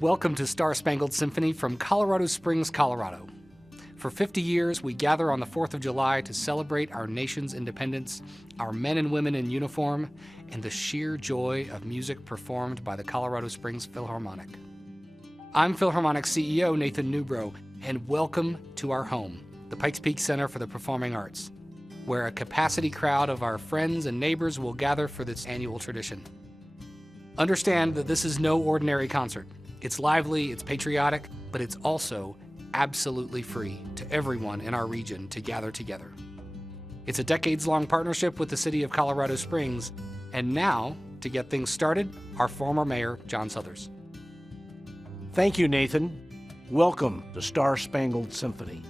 Welcome to Spangled Symphony from Colorado Springs, Colorado. For 50 years, we gather on the 4th of July to celebrate our nation's independence, our men and women in uniform, and the sheer joy of music performed by the Colorado Springs Philharmonic. I'm Philharmonic CEO Nathan Newbrough, and welcome to our home, the Pikes Peak Center for the Performing Arts, where a capacity crowd of our friends and neighbors will gather for this annual tradition. Understand that this is no ordinary concert. It's lively, it's patriotic, but it's also absolutely free to everyone in our region to gather together. It's a decades-long partnership with the city of Colorado Springs, and now, to get things started, our former mayor, John Suthers. Thank you, Nathan. Welcome to Spangled Symphony.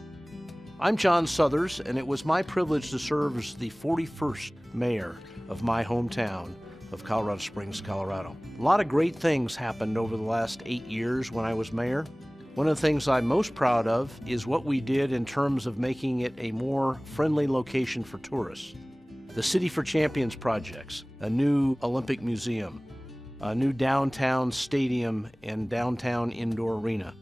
I'm John Suthers, and it was my privilege to serve as the 41st mayor of my hometown of Colorado Springs, Colorado. A lot of great things happened over the last 8 years when I was mayor. One of the things I'm most proud of is what we did in terms of making it a more friendly location for tourists. The City for Champions projects, a new Olympic museum, a new downtown stadium and downtown indoor arena,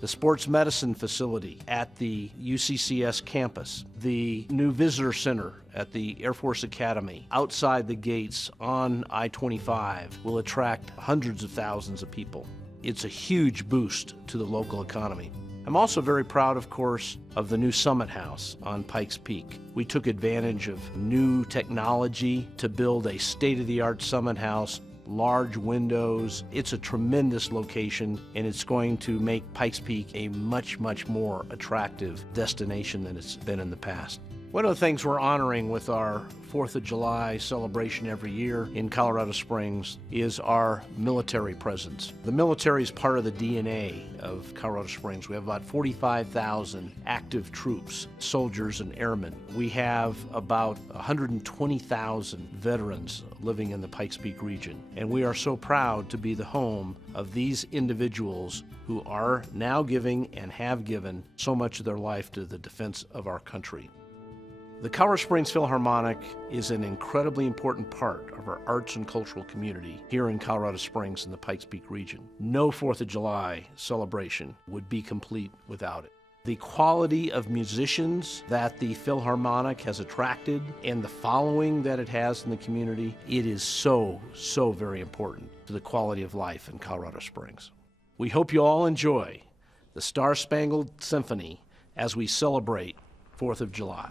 the sports medicine facility at the UCCS campus, the new visitor center at the Air Force Academy outside the gates on I-25 will attract hundreds of thousands of people. It's a huge boost to the local economy. I'm also very proud, of course, of the new Summit House on Pikes Peak. We took advantage of new technology to build a state-of-the-art Summit House, large windows. It's a tremendous location, and it's going to make Pikes Peak a much more attractive destination than it's been in the past. One of the things we're honoring with our 4th of July celebration every year in Colorado Springs is our military presence. The military is part of the DNA of Colorado Springs. We have about 45,000 active troops, soldiers and airmen. We have about 120,000 veterans living in the Pikes Peak region. And we are so proud to be the home of these individuals who are now giving and have given so much of their life to the defense of our country. The Colorado Springs Philharmonic is an incredibly important part of our arts and cultural community here in Colorado Springs and the Pikes Peak region. No 4th of July celebration would be complete without it. The quality of musicians that the Philharmonic has attracted and the following that it has in the community, it is so very important to the quality of life in Colorado Springs. We hope you all enjoy the Spangled Symphony as we celebrate 4th of July.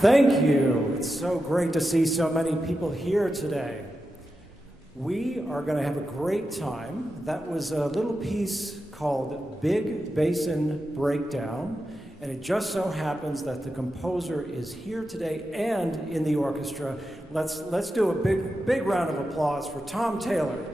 Thank you. It's so great to see so many people here today. We are going to have a great time. That was a little piece called Big Basin Breakdown, and it just so happens that the composer is here today and in the orchestra. Let's do a big round of applause for Tom Taylor.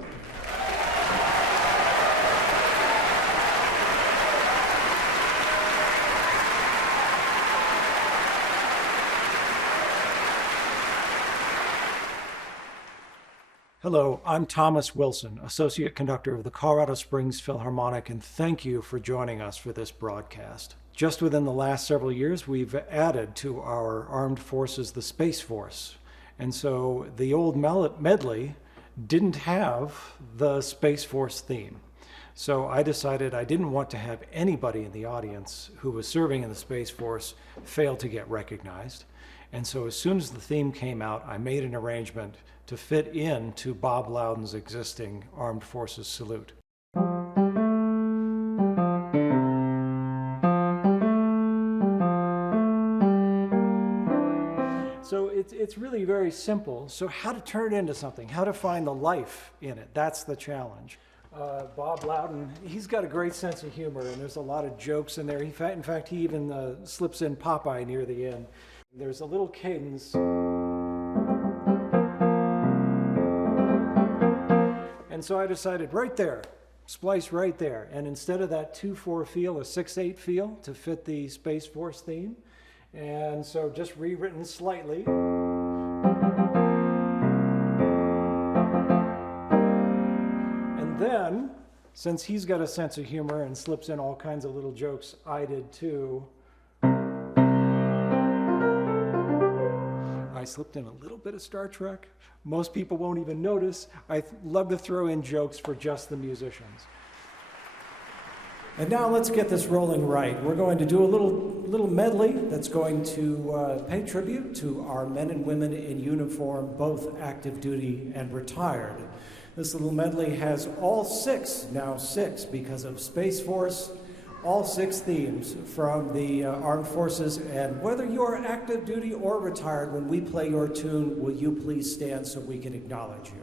Hello, I'm Thomas Wilson, Associate Conductor of the Colorado Springs Philharmonic, and thank you for joining us for this broadcast. Just within the last several years, we've added to our armed forces the Space Force. And so the old medley didn't have the Space Force theme. So I decided I didn't want to have anybody in the audience who was serving in the Space Force fail to get recognized. And so as soon as the theme came out, I made an arrangement to fit into Bob Loudon's existing Armed Forces salute. So it's really very simple. So how to turn it into something, how to find the life in it, that's the challenge. Bob Loudon, he's got a great sense of humor, and there's a lot of jokes in there. In fact, he even slips in Popeye near the end. There's a little cadence. And so I decided right there, splice right there. And instead of that 2/4 feel, a 6/8 feel to fit the Space Force theme. And so just rewritten slightly. And then, since he's got a sense of humor and slips in all kinds of little jokes, I did too. I slipped in a little bit of Star Trek. Most people won't even notice. I love to throw in jokes for just the musicians. And now let's get this rolling right. We're going to do a little medley that's going to pay tribute to our men and women in uniform, both active duty and retired. This little medley has all six because of Space Force, all 6 themes from the Armed Forces, and whether you're active duty or retired, when we play your tune, will you please stand so we can acknowledge you?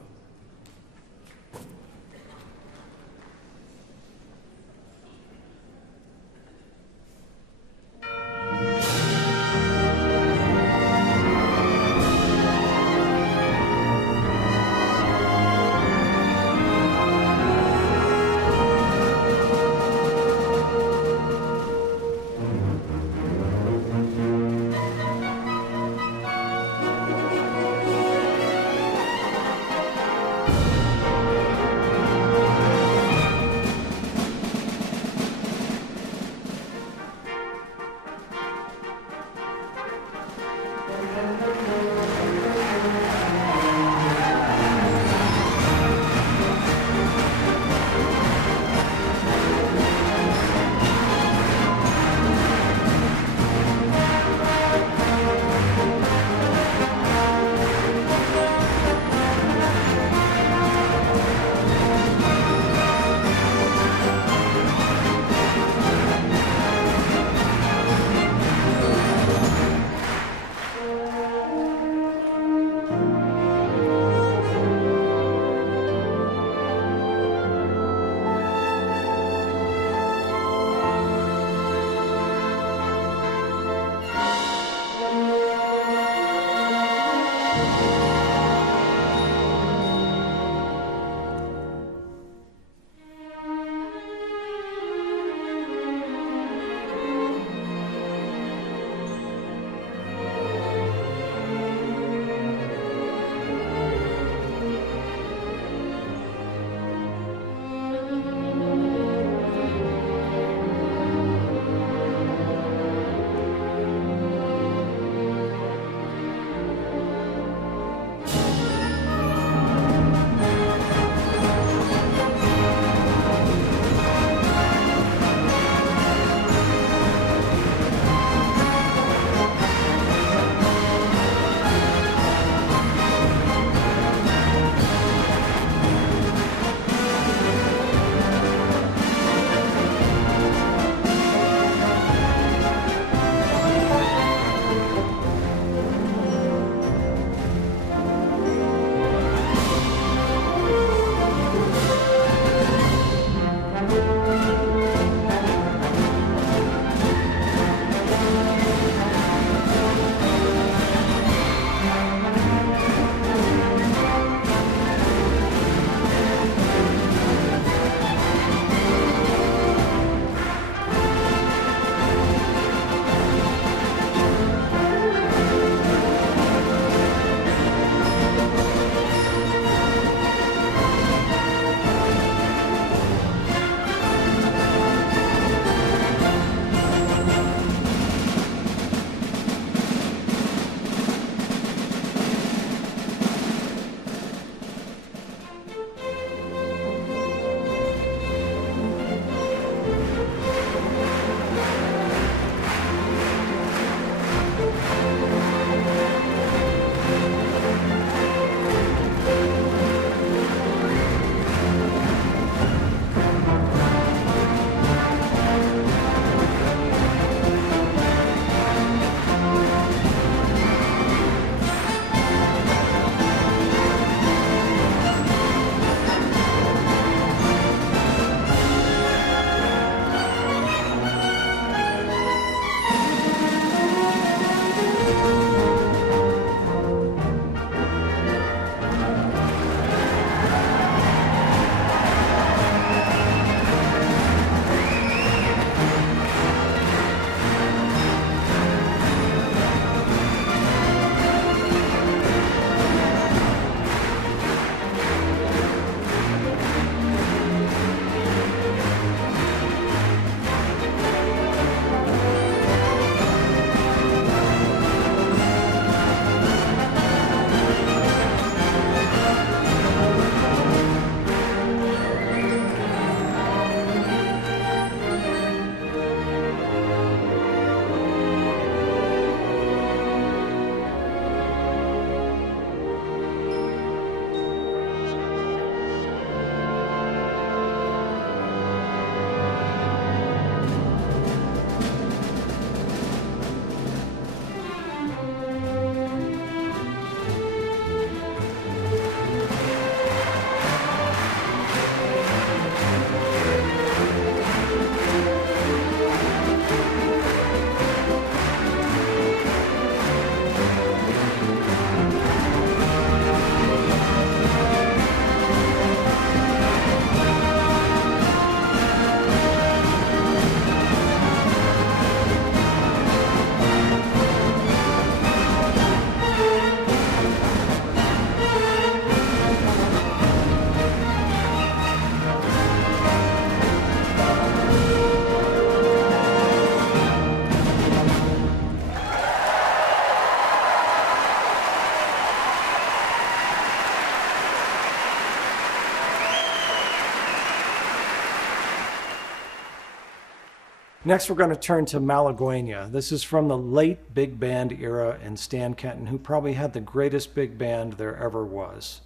Next, we're going to turn to Malagueña. This is from the late big band era in Stan Kenton, who probably had the greatest big band there ever was.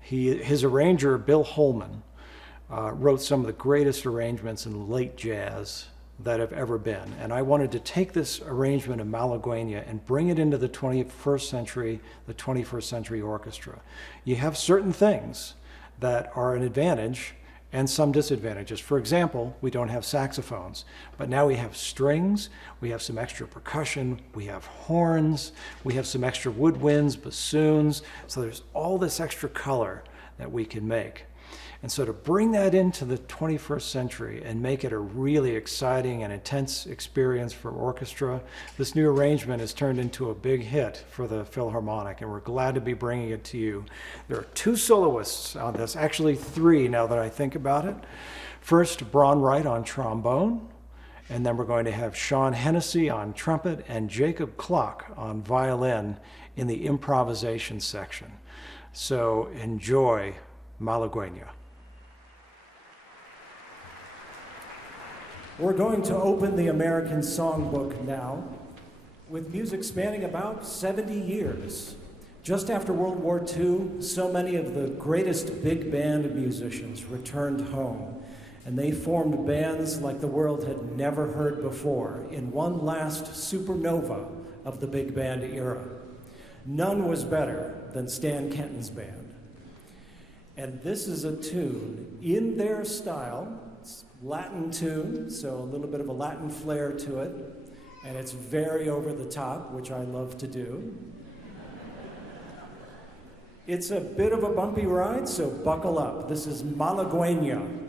His arranger, Bill Holman, wrote some of the greatest arrangements in late jazz that have ever been. And I wanted to take this arrangement of Malagueña and bring it into the 21st century orchestra. You have certain things that are an advantage and some disadvantages. For example, we don't have saxophones, but now we have strings, we have some extra percussion, we have horns, we have some extra woodwinds, bassoons, so there's all this extra color that we can make. And so to bring that into the 21st century and make it a really exciting and intense experience for orchestra, this new arrangement has turned into a big hit for the Philharmonic, and we're glad to be bringing it to you. There are 2 soloists on this, actually 3 now that I think about it. First, Braun Wright on trombone, and then we're going to have Sean Hennessy on trumpet and Jacob Klock on violin in the improvisation section. So enjoy Malagueña. We're going to open the American Songbook now with music spanning about 70 years. Just after World War II, so many of the greatest big band musicians returned home, and they formed bands like the world had never heard before in one last supernova of the big band era. None was better than Stan Kenton's band. And this is a tune in their style. Latin tune, so a little bit of a Latin flair to it, and it's very over the top, which I love to do. It's a bit of a bumpy ride, so buckle up. This is Malagueña.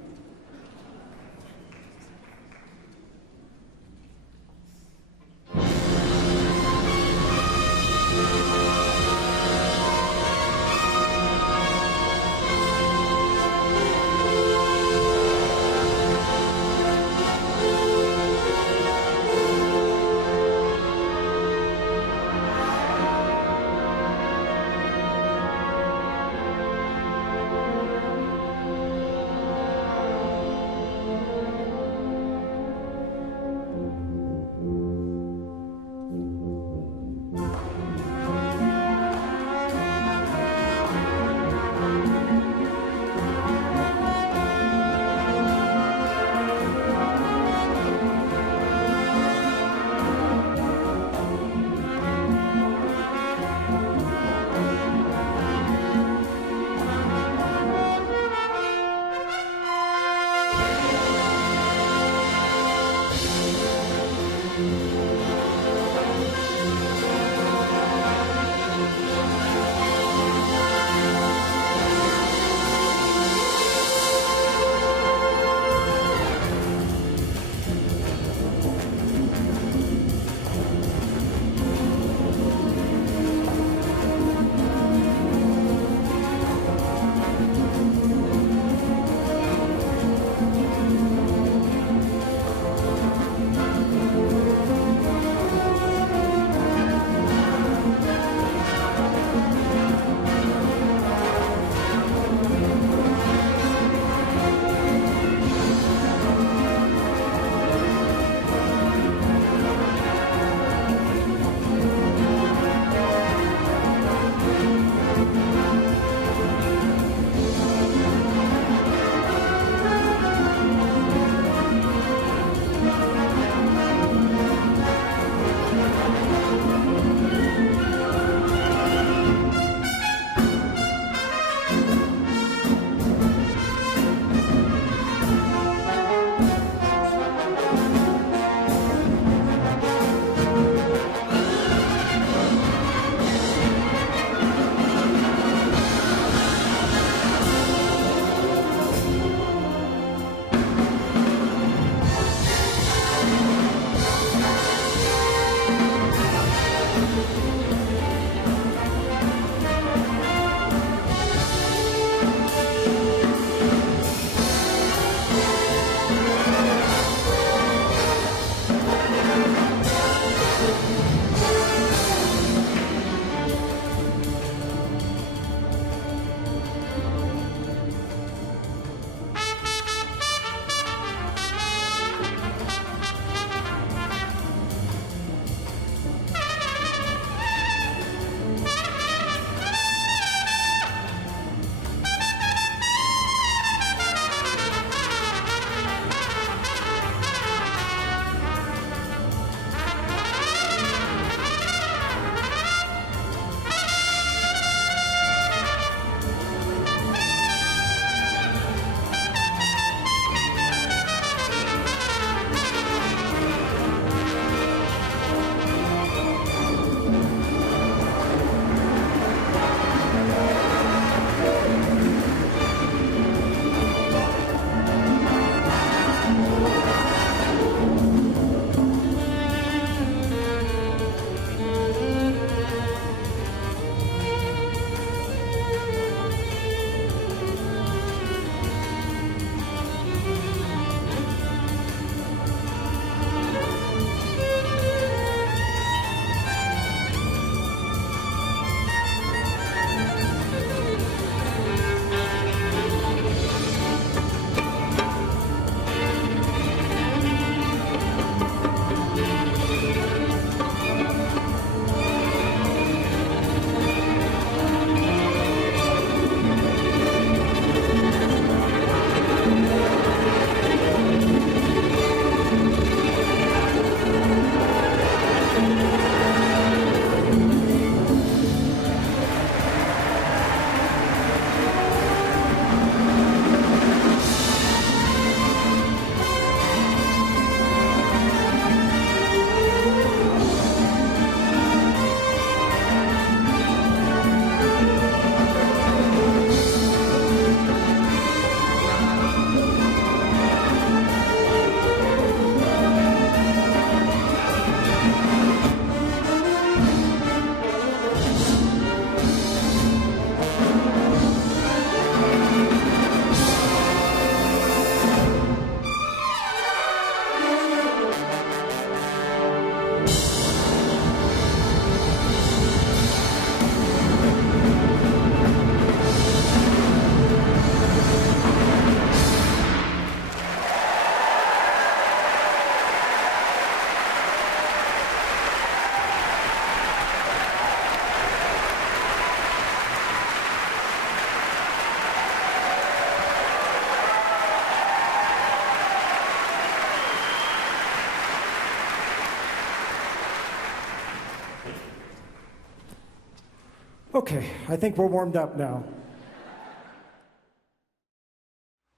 Okay, I think we're warmed up now.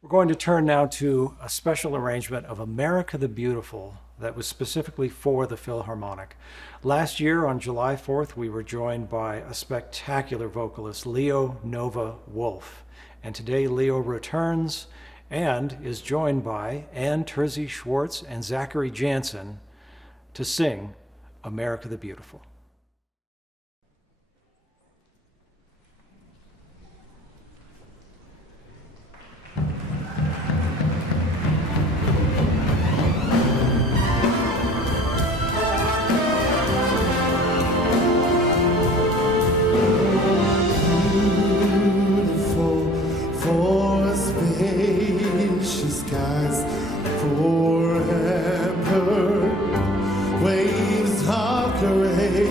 We're going to turn now to a special arrangement of America the Beautiful that was specifically for the Philharmonic. Last year on July 4th, we were joined by a spectacular vocalist, Leo Nova Wolf. And today Leo returns and is joined by Ann Tersey Schwartz and Zachary Jansen to sing America the Beautiful. Skies forever, waves of gray,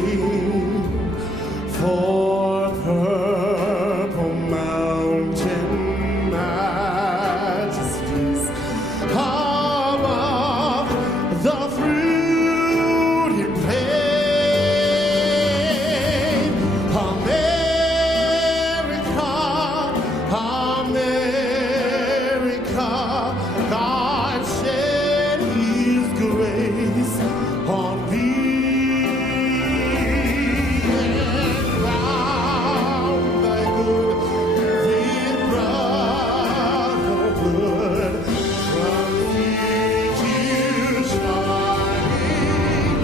for purple mountain majesties above the fruity plain. America, America, God shed His grace on thee, and round thy good with brotherhood from sea to shining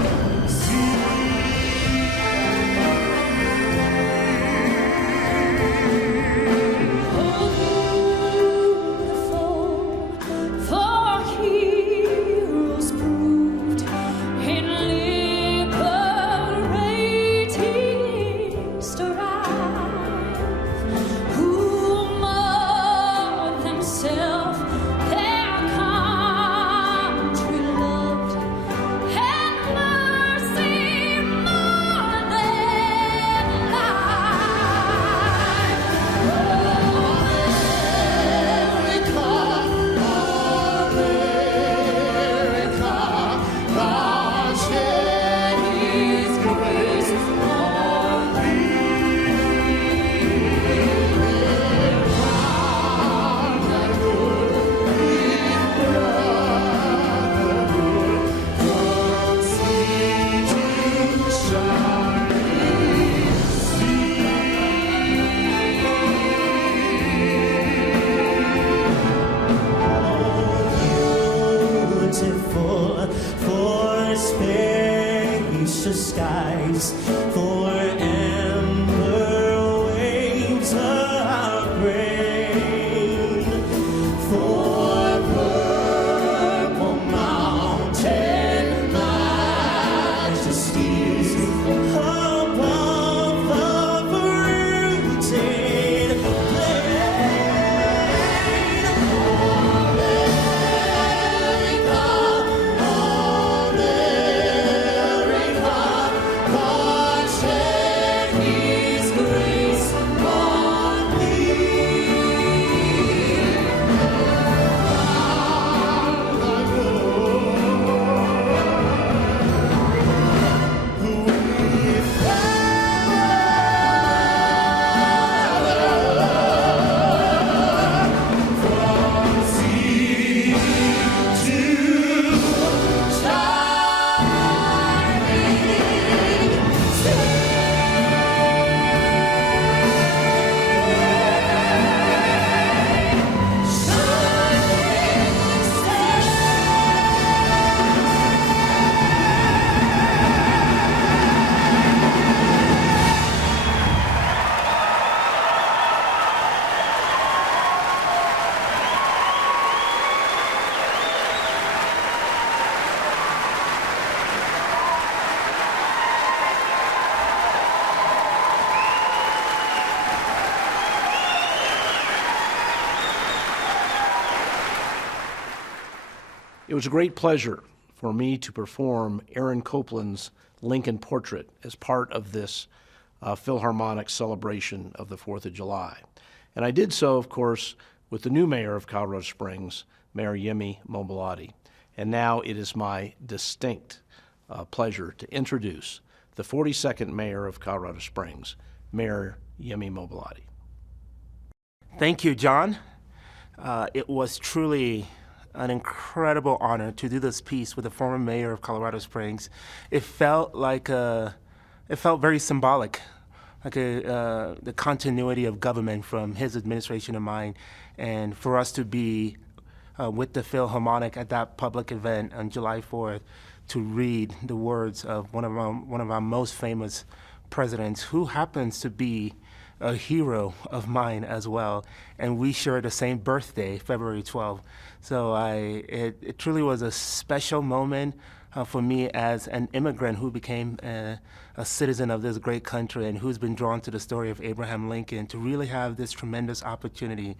sea. For heroes proved in liberating strife, who more themselves their country loved, and mercy more than life. God shed His grace on thee, and round thy good with brotherhood from sea to shining beautiful for spacious skies, for amber waves of grain, for purple mountain majesties above the fruited plain. God shed His grace on thee, from sea to shining It was a great pleasure for me to perform Aaron Copland's Lincoln Portrait as part of this Philharmonic celebration of the 4th of July. And I did so, of course, with the new mayor of Colorado Springs, Mayor Yemi Mobilati. And now it is my distinct pleasure to introduce the 42nd mayor of Colorado Springs, Mayor Yemi Mobilati. Thank you, John. It was truly an incredible honor to do this piece with the former mayor of Colorado Springs. It felt very symbolic, like the continuity of government from his administration to mine, and for us to be with the Philharmonic at that public event on July 4th to read the words of one of our most famous presidents, who happens to be a hero of mine as well, and we share the same birthday, February 12th. So it truly was a special moment for me as an immigrant who became a citizen of this great country and who's been drawn to the story of Abraham Lincoln, to really have this tremendous opportunity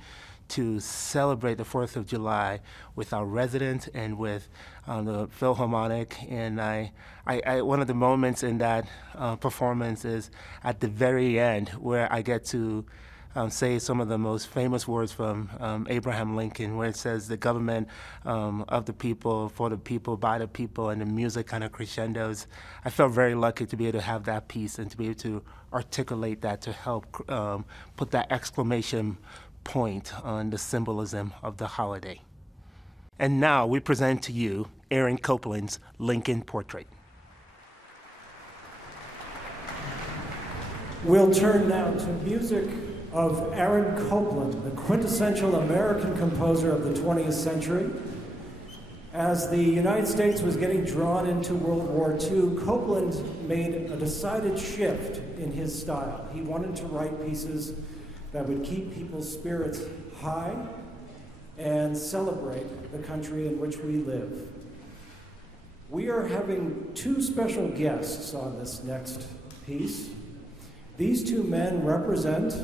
to celebrate the 4th of July with our residents and with the Philharmonic. And I one of the moments in that performance is at the very end, where I get to say some of the most famous words from Abraham Lincoln, where it says the government of the people, for the people, by the people, and the music kind of crescendos. I felt very lucky to be able to have that piece and to be able to articulate that, to help put that exclamation point on the symbolism of the holiday. And now we present to you Aaron Copland's Lincoln Portrait. We'll turn now to music of Aaron Copland, the quintessential American composer of the 20th century. As the United States was getting drawn into World War II, Copland made a decided shift in his style. He wanted to write pieces that would keep people's spirits high and celebrate the country in which we live. We are having two special guests on this next piece. These two men represent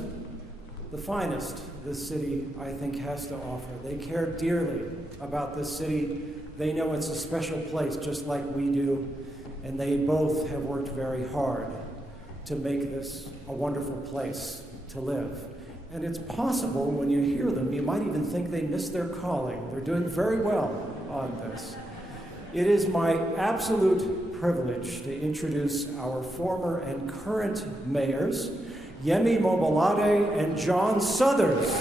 the finest this city, I think, has to offer. They care dearly about this city. They know it's a special place, just like we do, and they both have worked very hard to make this a wonderful place to live. And it's possible, when you hear them, you might even think they missed their calling. They're doing very well on this. It is my absolute privilege to introduce our former and current mayors, Yemi Mobilati and John Suthers.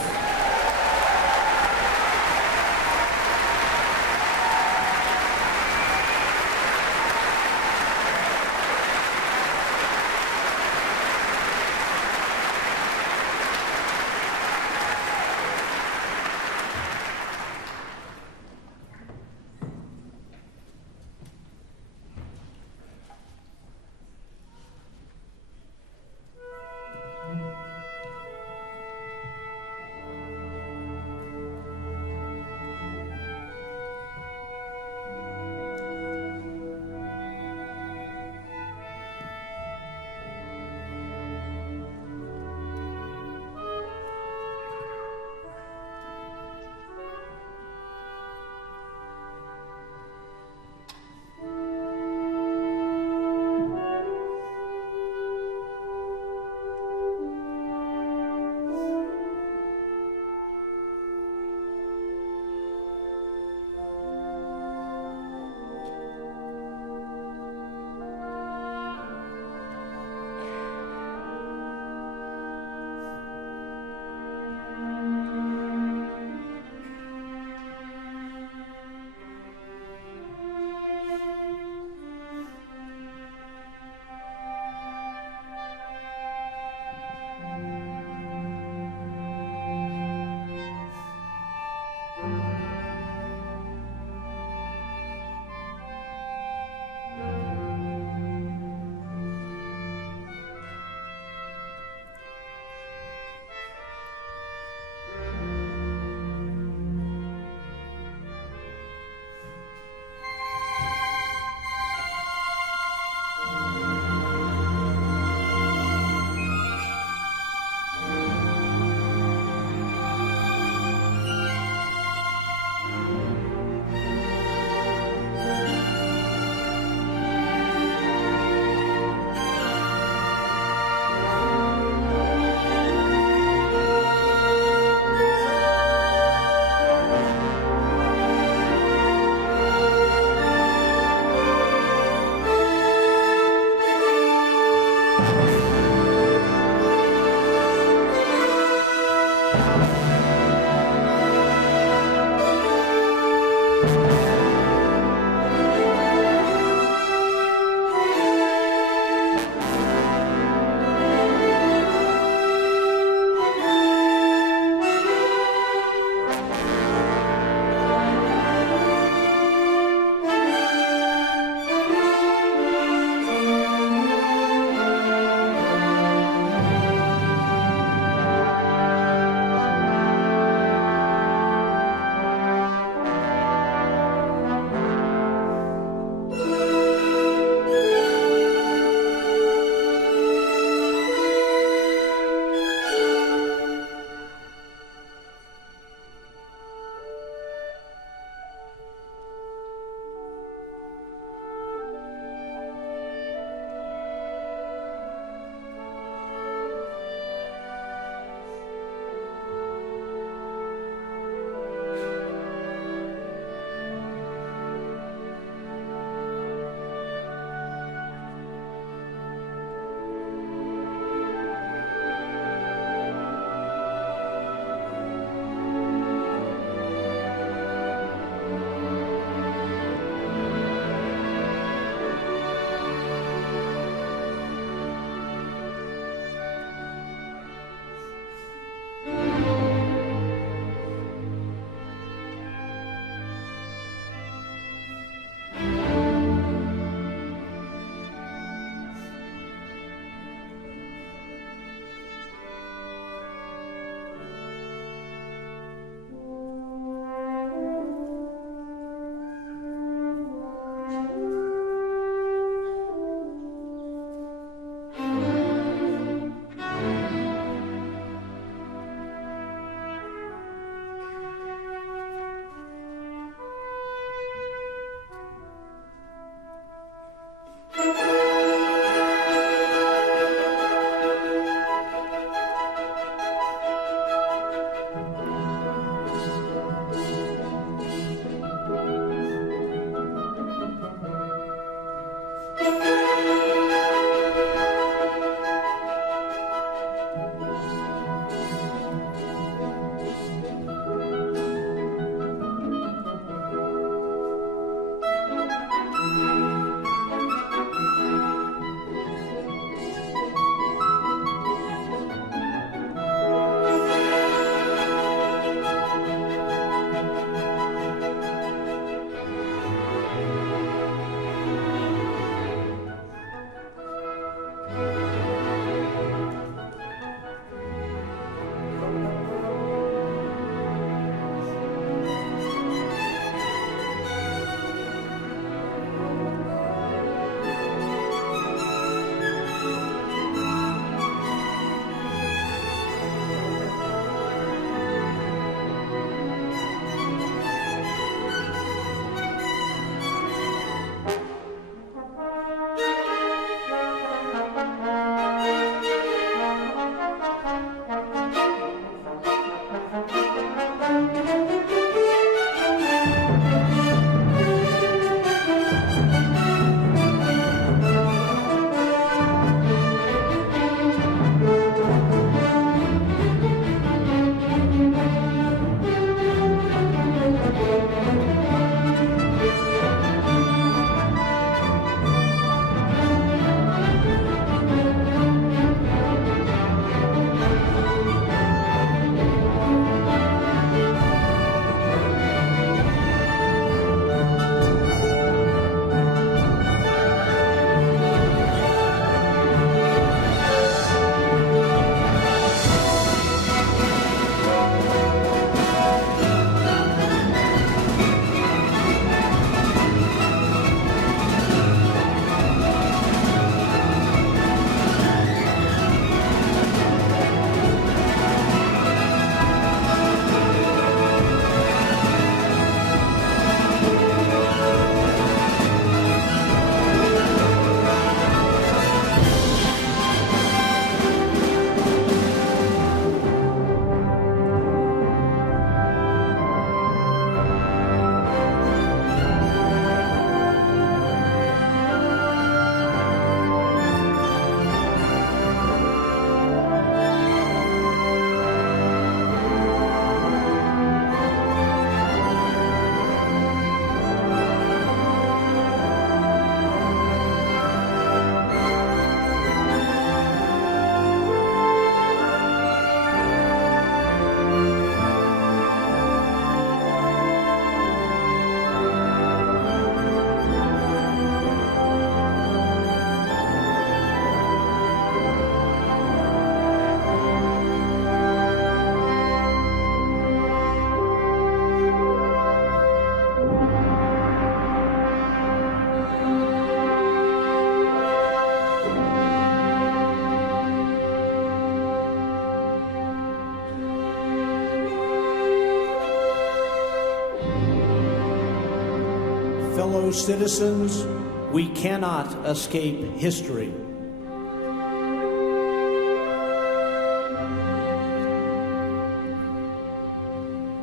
Fellow citizens, we cannot escape history.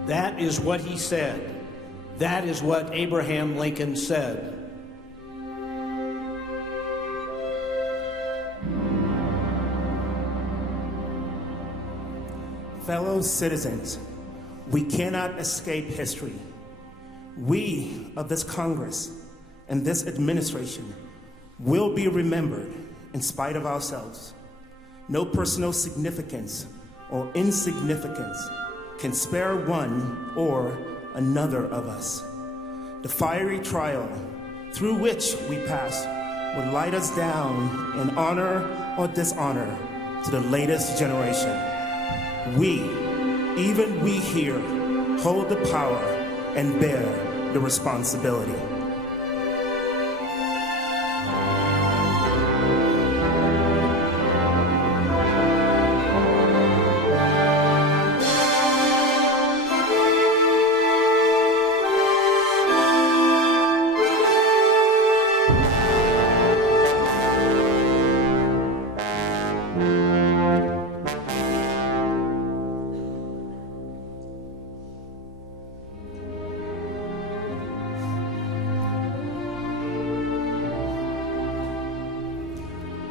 That is what he said. That is what Abraham Lincoln said. Fellow citizens, we cannot escape history. We of this Congress and this administration will be remembered in spite of ourselves. No personal significance or insignificance can spare one or another of us. The fiery trial through which we pass will light us down in honor or dishonor to the latest generation. We, even we here, hold the power and bear the responsibility.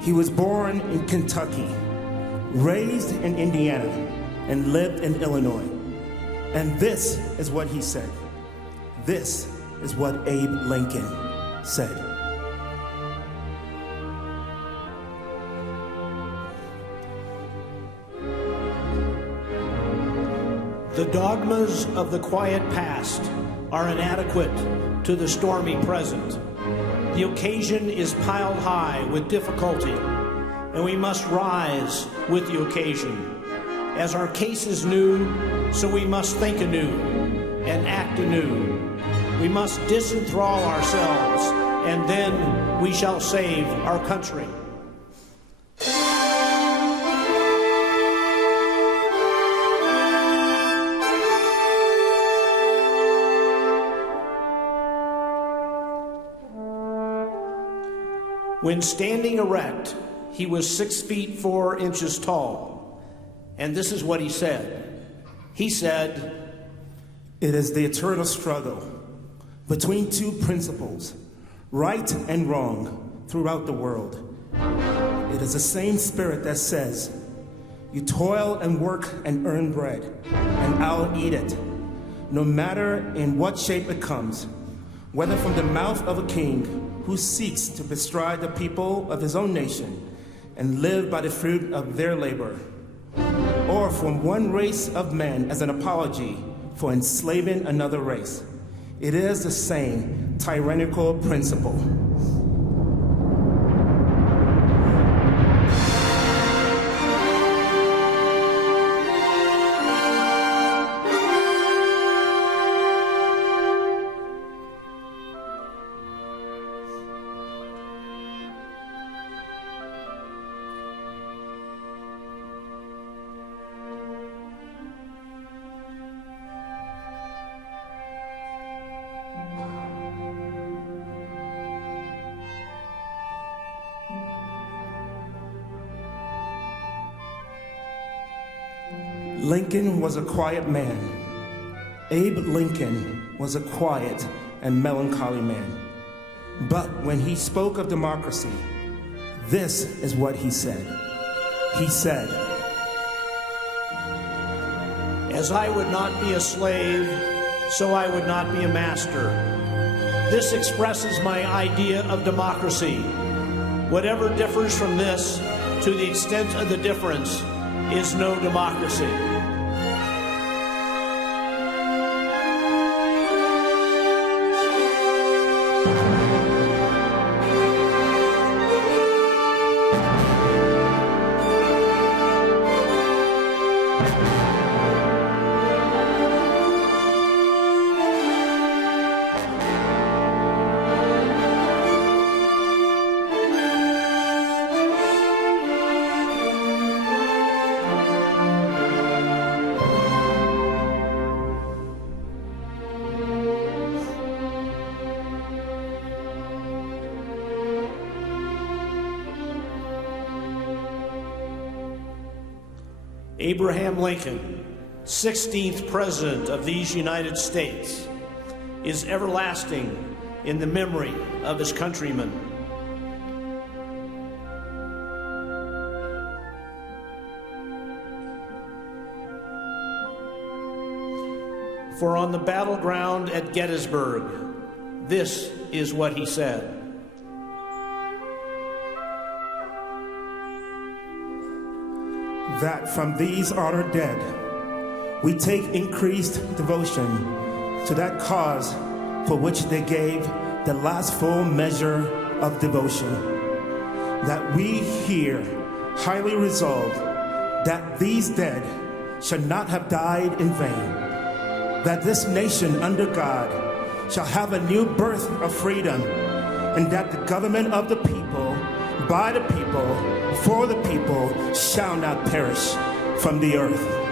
He was born in Kentucky, raised in Indiana, and lived in Illinois. And this is what he said. This is what Abe Lincoln said. The dogmas of the quiet past are inadequate to the stormy present. The occasion is piled high with difficulty, and we must rise with the occasion. As our case is new, so we must think anew and act anew. We must disenthrall ourselves, and then we shall save our country. When standing erect, he was 6 feet 4 inches tall. And this is what he said. He said, "It is the eternal struggle between two principles, right and wrong, throughout the world. It is the same spirit that says, 'You toil and work and earn bread, and I'll eat it,' no matter in what shape it comes, whether from the mouth of a king who seeks to bestride the people of his own nation and live by the fruit of their labor, or from one race of men as an apology for enslaving another race. It is the same tyrannical principle." Lincoln was a quiet man. Abe Lincoln was a quiet and melancholy man. But when he spoke of democracy, this is what he said. He said, "As I would not be a slave, so I would not be a master. This expresses my idea of democracy. Whatever differs from this, to the extent of the difference, is no democracy." Abraham Lincoln, 16th President of these United States, is everlasting in the memory of his countrymen. For on the battleground at Gettysburg, this is what he said. That from these honored dead, we take increased devotion to that cause for which they gave the last full measure of devotion. That we here highly resolve that these dead shall not have died in vain. That this nation under God shall have a new birth of freedom, and that the government of the people, by the people, for the people, shall not perish from the earth.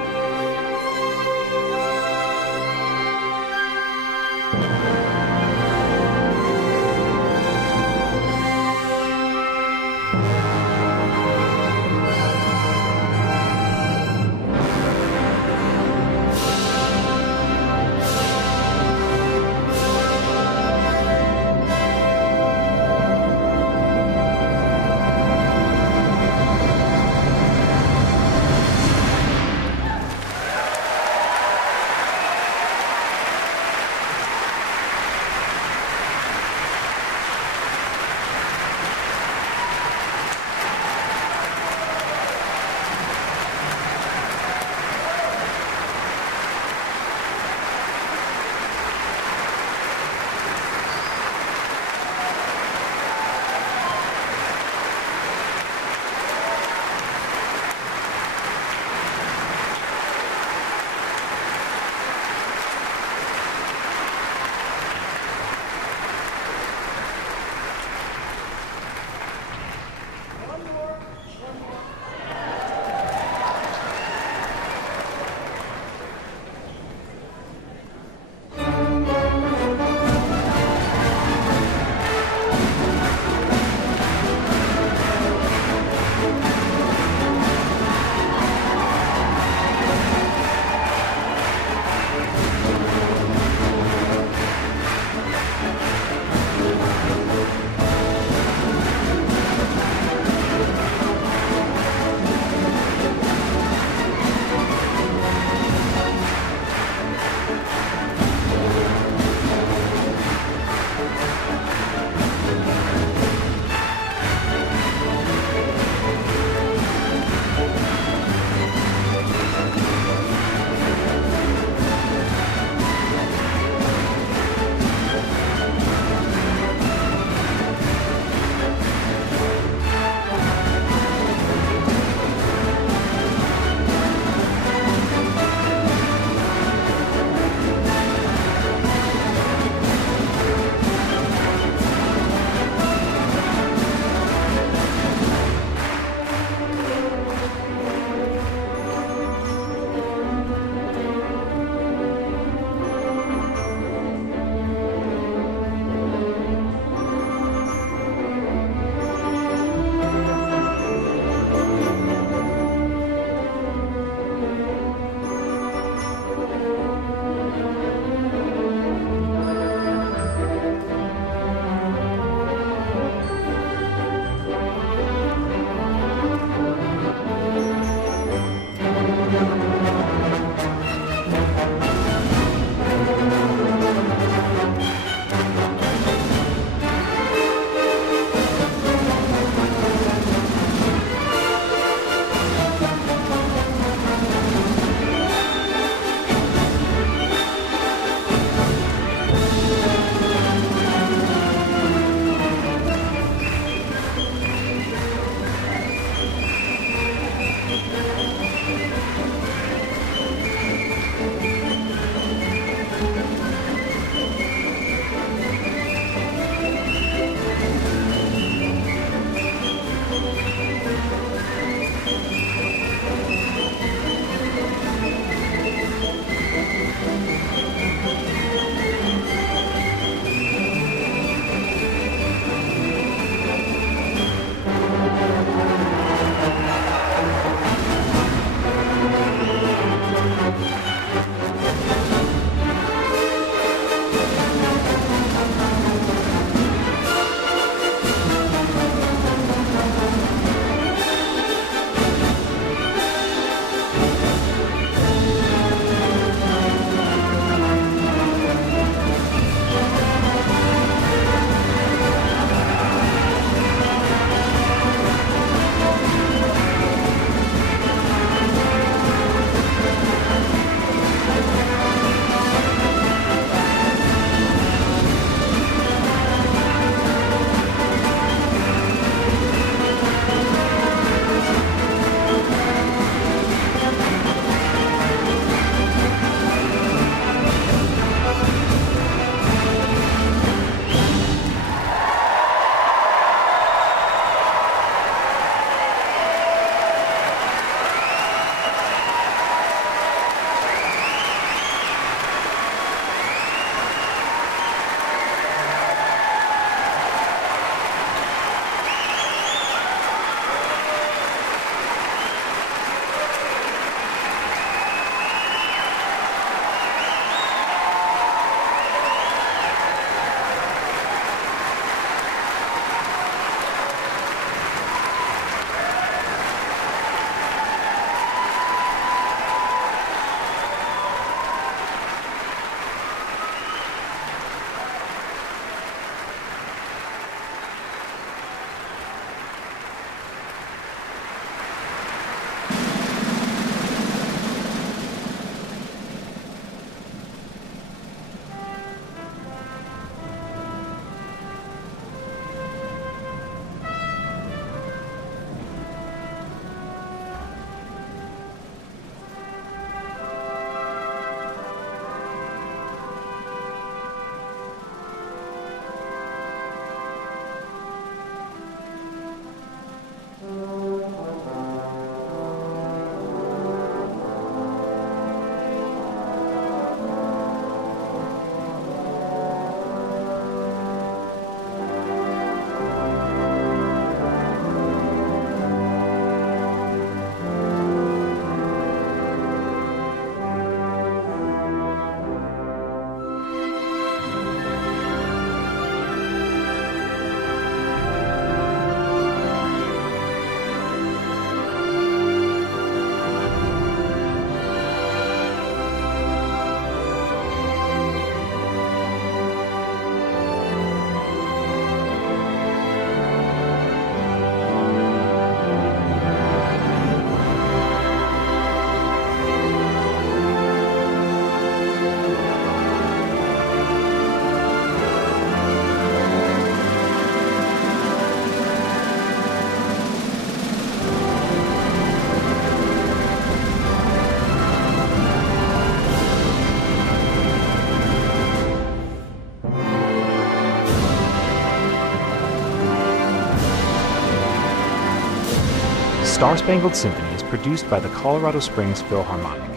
Star Spangled Symphony is produced by the Colorado Springs Philharmonic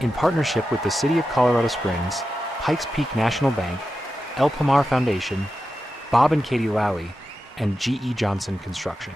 in partnership with the City of Colorado Springs, Pikes Peak National Bank, El Pomar Foundation, Bob and Katie Lally, and G.E. Johnson Construction.